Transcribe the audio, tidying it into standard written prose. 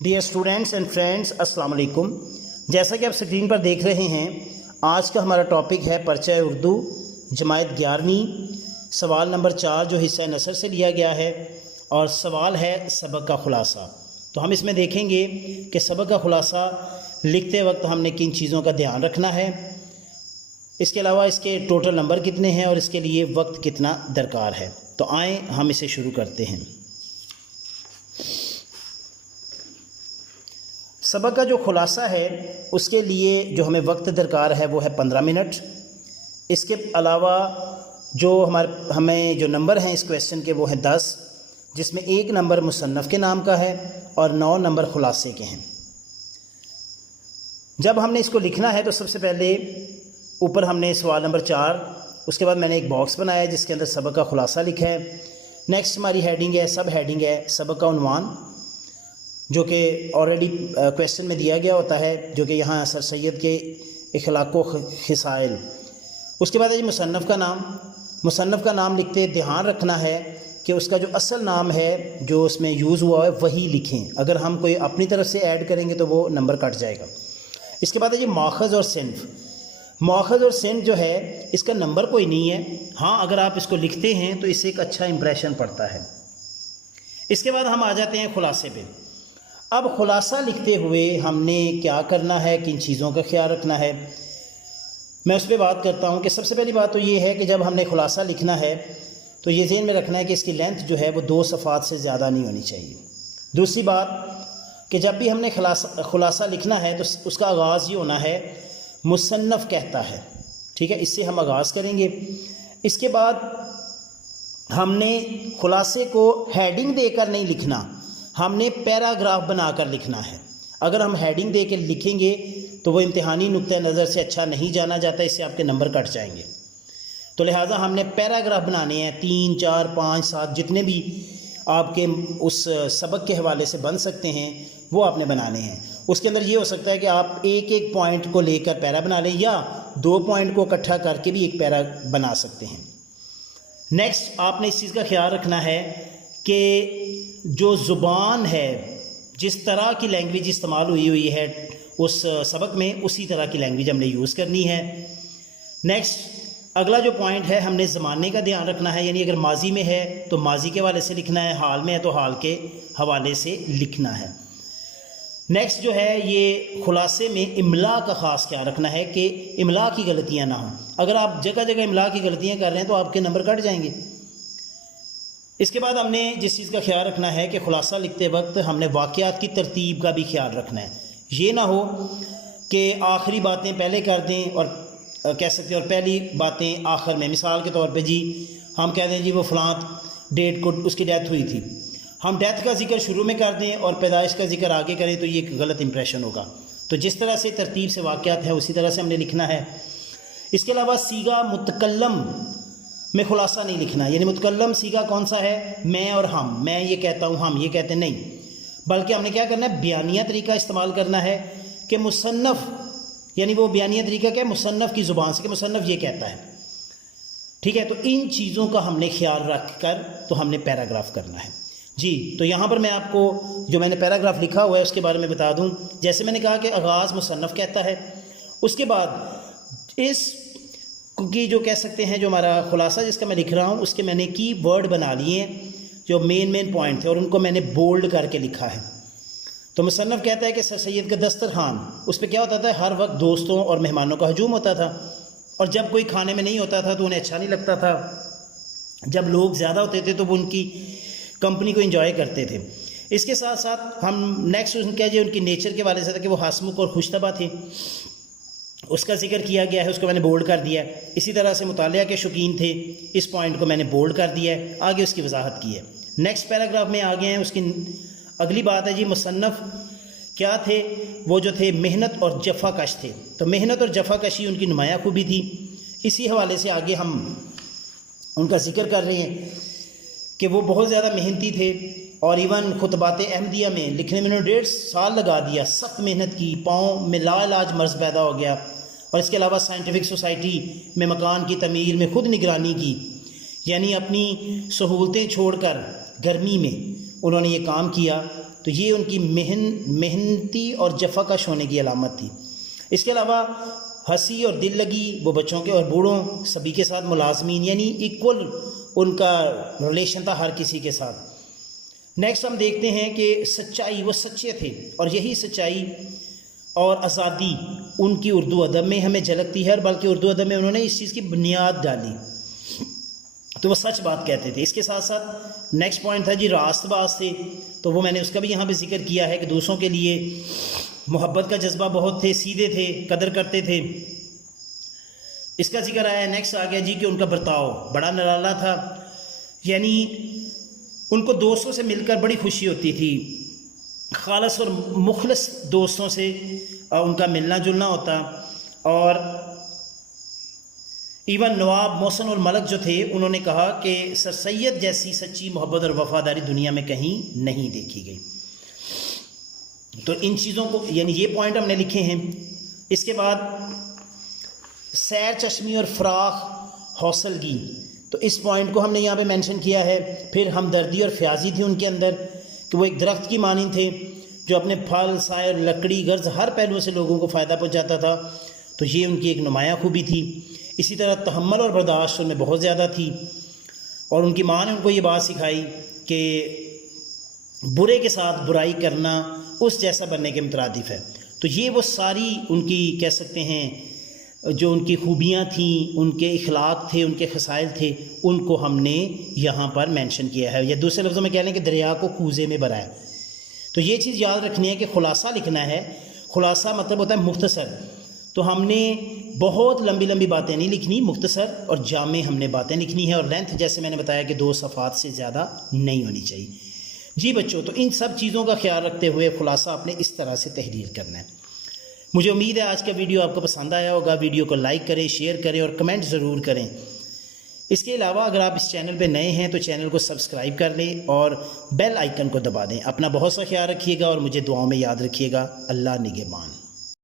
Dear students and friends, السلام علیکم۔ جیسا کہ آپ اسکرین پر دیکھ رہے ہیں، آج کا ہمارا ٹاپک ہے پرچہ اردو جماعت 11ویں، سوال نمبر 4 جو حصہ نثر سے لیا گیا ہے، اور سوال ہے سبق کا خلاصہ۔ تو ہم اس میں دیکھیں گے کہ سبق کا خلاصہ لکھتے وقت ہم نے کن چیزوں کا دھیان رکھنا ہے، اس کے علاوہ اس کے ٹوٹل نمبر کتنے ہیں اور اس کے لیے وقت کتنا درکار ہے۔ تو آئیں ہم اسے شروع کرتے ہیں۔ سبق کا جو خلاصہ ہے اس کے لیے جو ہمیں وقت درکار ہے وہ ہے 15 منٹ۔ اس کے علاوہ جو ہمیں جو نمبر ہیں اس کویسچن کے وہ ہیں 10، جس میں 1 نمبر مصنف کے نام کا ہے اور 9 نمبر خلاصے کے ہیں۔ جب ہم نے اس کو لکھنا ہے تو سب سے پہلے اوپر ہم نے سوال نمبر 4، اس کے بعد میں نے ایک باکس بنایا ہے جس کے اندر سبق کا خلاصہ لکھا ہے۔ نیکسٹ ہماری ہیڈنگ ہے، سب ہیڈنگ ہے سبق کا عنوان، جو کہ آلریڈی کویسچن میں دیا گیا ہوتا ہے، جو کہ یہاں سر سید کے اخلاق و خصائل۔ اس کے بعد ہے مصنف کا نام۔ مصنف کا نام لکھتے دھیان رکھنا ہے کہ اس کا جو اصل نام ہے جو اس میں یوز ہوا ہے وہی لکھیں، اگر ہم کوئی اپنی طرف سے ایڈ کریں گے تو وہ نمبر کٹ جائے گا۔ اس کے بعد ہے ماخذ اور صنف۔ ماخذ اور صنف جو ہے اس کا نمبر کوئی نہیں ہے، ہاں اگر آپ اس کو لکھتے ہیں تو اس سے ایک اچھا امپریشن پڑتا ہے۔ اس کے بعد ہم آ جاتے ہیں خلاصے پہ۔ اب خلاصہ لکھتے ہوئے ہم نے کیا کرنا ہے، کن چیزوں کا خیال رکھنا ہے، میں اس پہ بات کرتا ہوں۔ کہ سب سے پہلی بات تو یہ ہے کہ جب ہم نے خلاصہ لکھنا ہے تو یہ ذہن میں رکھنا ہے کہ اس کی لینتھ جو ہے وہ 2 صفحات سے زیادہ نہیں ہونی چاہیے۔ دوسری بات کہ جب بھی ہم نے خلاصہ لکھنا ہے تو اس کا آغاز یہ ہونا ہے مصنف کہتا ہے، ٹھیک ہے، اس سے ہم آغاز کریں گے۔ اس کے بعد ہم نے خلاصے کو ہیڈنگ دے کر نہیں لکھنا، ہم نے پیراگراف بنا کر لکھنا ہے۔ اگر ہم ہیڈنگ دے کے لکھیں گے تو وہ امتحانی نقطہ نظر سے اچھا نہیں جانا جاتا، اس سے آپ کے نمبر کٹ جائیں گے۔ تو لہٰذا ہم نے پیراگراف بنانے ہیں، 3 4 5 7 جتنے بھی آپ کے اس سبق کے حوالے سے بن سکتے ہیں وہ آپ نے بنانے ہیں۔ اس کے اندر یہ ہو سکتا ہے کہ آپ ایک پوائنٹ کو لے کر پیرا بنا لیں، یا 2 پوائنٹ کو اکٹھا کر کے بھی ایک پیرا بنا سکتے ہیں۔ نیکسٹ آپ نے اس چیز کا خیال رکھنا ہے کہ جو زبان ہے، جس طرح کی لینگویج استعمال ہوئی ہے اس سبق میں، اسی طرح کی لینگویج ہم نے یوز کرنی ہے۔ نیکسٹ اگلا جو پوائنٹ ہے، ہم نے زمانے کا دھیان رکھنا ہے، یعنی اگر ماضی میں ہے تو ماضی کے حوالے سے لکھنا ہے، حال میں ہے تو حال کے حوالے سے لکھنا ہے۔ نیکسٹ جو ہے یہ خلاصے میں املا کا خاص خیال رکھنا ہے کہ املا کی غلطیاں نہ ہوں۔ اگر آپ جگہ جگہ املا کی غلطیاں کر رہے ہیں تو آپ کے نمبر کٹ جائیں گے۔ اس کے بعد ہم نے جس چیز کا خیال رکھنا ہے کہ خلاصہ لکھتے وقت ہم نے واقعات کی ترتیب کا بھی خیال رکھنا ہے۔ یہ نہ ہو کہ آخری باتیں پہلے کر دیں اور کہہ سکتے ہیں اور پہلی باتیں آخر میں۔ مثال کے طور پہ جی ہم کہہ دیں جی وہ فلاں ڈیٹ کو اس کی ڈیتھ ہوئی تھی، ہم ڈیتھ کا ذکر شروع میں کر دیں اور پیدائش کا ذکر آگے کریں تو یہ ایک غلط امپریشن ہوگا۔ تو جس طرح سے ترتیب سے واقعات ہے اسی طرح سے ہم نے لکھنا ہے۔ اس کے علاوہ صیغہ متکلم میں خلاصہ نہیں لکھنا، یعنی متکلم صیغہ کون سا ہے، میں اور ہم، میں یہ کہتا ہوں ہم یہ کہتے نہیں، بلکہ ہم نے کیا کرنا ہے، بیانیہ طریقہ استعمال کرنا ہے کہ مصنف، یعنی وہ بیانیہ طریقہ کیا ہے، مصنف کی زبان سے کہ مصنف یہ کہتا ہے، ٹھیک ہے۔ تو ان چیزوں کا ہم نے خیال رکھ کر تو ہم نے پیراگراف کرنا ہے جی۔ تو یہاں پر میں آپ کو جو میں نے پیراگراف لکھا ہوا ہے اس کے بارے میں بتا دوں۔ جیسے میں نے کہا کہ آغاز مصنف کہتا ہے، اس کے بعد اس کی جو کہہ سکتے ہیں جو ہمارا خلاصہ جس کا میں لکھ رہا ہوں اس کے میں نے کی ورڈ بنا لیے ہیں جو مین پوائنٹ تھے، اور ان کو میں نے بولڈ کر کے لکھا ہے۔ تو مصنف کہتا ہے کہ سر سید کا دسترخوان، اس پہ کیا ہوتا تھا، ہر وقت دوستوں اور مہمانوں کا ہجوم ہوتا تھا، اور جب کوئی کھانے میں نہیں ہوتا تھا تو انہیں اچھا نہیں لگتا تھا، جب لوگ زیادہ ہوتے تھے تو وہ ان کی کمپنی کو انجوائے کرتے تھے۔ اس کے ساتھ ساتھ ہم نیکسٹ کیا جی ان کی نیچر کے والے سے تھا کہ وہ ہنسمکھ اور خوش طبع تھے، اس کا ذکر کیا گیا ہے، اس کو میں نے بولڈ کر دیا ہے۔ اسی طرح سے مطالعہ کے شوقین تھے، اس پوائنٹ کو میں نے بولڈ کر دیا ہے، آگے اس کی وضاحت کی ہے۔ نیکسٹ پیراگراف میں آگے ہیں، اس کی اگلی بات ہے جی مصنف کیا تھے، وہ جو تھے محنت اور جفا کش تھے۔ تو محنت اور جفا کشی ان کی نمایاں خوبی تھی۔ اسی حوالے سے آگے ہم ان کا ذکر کر رہے ہیں کہ وہ بہت زیادہ محنتی تھے، اور ایون خطبات احمدیہ میں لکھنے میں 1.5 سال لگا دیا، سخت محنت کی، پاؤں میں لا علاج مرض پیدا ہو گیا، اور اس کے علاوہ سائنٹیفک سوسائٹی میں مکان کی تعمیر میں خود نگرانی کی، یعنی اپنی سہولتیں چھوڑ کر گرمی میں انہوں نے یہ کام کیا۔ تو یہ ان کی محنتی اور جفا کش ہونے کی علامت تھی۔ اس کے علاوہ ہنسی اور دل لگی وہ بچوں کے اور بوڑھوں سبھی کے ساتھ، ملازمین یعنی ایکول ان کا ریلیشن تھا ہر کسی کے ساتھ۔ نیکسٹ ہم دیکھتے ہیں کہ سچائی، وہ سچے تھے، اور یہی سچائی اور آزادی ان کی اردو ادب میں ہمیں جھلکتی ہے، اور بلکہ اردو ادب میں انہوں نے اس چیز کی بنیاد ڈالی، تو وہ سچ بات کہتے تھے۔ اس کے ساتھ ساتھ نیکسٹ پوائنٹ تھا جی راست باز تھے، تو وہ میں نے اس کا بھی یہاں پہ ذکر کیا ہے کہ دوسروں کے لیے محبت کا جذبہ بہت تھے، سیدھے تھے، قدر کرتے تھے، اس کا ذکر آیا ہے۔ نیکسٹ آ گیا جی کہ ان کا برتاؤ بڑا نرالا تھا، یعنی ان کو دوستوں سے مل کر بڑی خوشی ہوتی تھی، خالص اور مخلص دوستوں سے ان کا ملنا جلنا ہوتا، اور ایون نواب محسن الملک جو تھے انہوں نے کہا کہ سر سید جیسی سچی محبت اور وفاداری دنیا میں کہیں نہیں دیکھی گئی۔ تو ان چیزوں کو یعنی یہ پوائنٹ ہم نے لکھے ہیں۔ اس کے بعد سیر چشمی اور فراخ حوصلگی، تو اس پوائنٹ کو ہم نے یہاں پہ مینشن کیا ہے۔ پھر ہمدردی اور فیاضی تھی ان کے اندر کہ وہ ایک درخت کی مانند تھے جو اپنے پھل، سائر، لکڑی، غرض ہر پہلو سے لوگوں کو فائدہ پہنچاتا تھا، تو یہ ان کی ایک نمایاں خوبی تھی۔ اسی طرح تحمل اور برداشت ان میں بہت زیادہ تھی، اور ان کی ماں نے ان کو یہ بات سکھائی کہ برے کے ساتھ برائی کرنا اس جیسا بننے کے مترادف ہے۔ تو یہ وہ ساری ان کی کہہ سکتے ہیں جو ان کی خوبیاں تھیں، ان کے اخلاق تھے، ان کے خصائل تھے، ان کو ہم نے یہاں پر مینشن کیا ہے، یا دوسرے لفظوں میں کہہ لیں کہ دریا کو کوزے میں بھرا ہے۔ تو یہ چیز یاد رکھنی ہے کہ خلاصہ لکھنا ہے، خلاصہ مطلب ہوتا ہے مختصر، تو ہم نے بہت لمبی لمبی باتیں نہیں لکھنی، مختصر اور جامع ہم نے باتیں لکھنی ہے، اور لینتھ جیسے میں نے بتایا کہ 2 صفحات سے زیادہ نہیں ہونی چاہیے۔ جی بچوں، تو ان سب چیزوں کا خیال رکھتے ہوئے خلاصہ آپ نے اس طرح سے تحریر کرنا ہے۔ مجھے امید ہے آج کا ویڈیو آپ کو پسند آیا ہوگا۔ ویڈیو کو لائک کریں، شیئر کریں اور کمنٹ ضرور کریں۔ اس کے علاوہ اگر آپ اس چینل پہ نئے ہیں تو چینل کو سبسکرائب کر لیں اور بیل آئیکن کو دبا دیں۔ اپنا بہت سا خیال رکھیے گا اور مجھے دعاؤں میں یاد رکھیے گا۔ اللہ نگہبان۔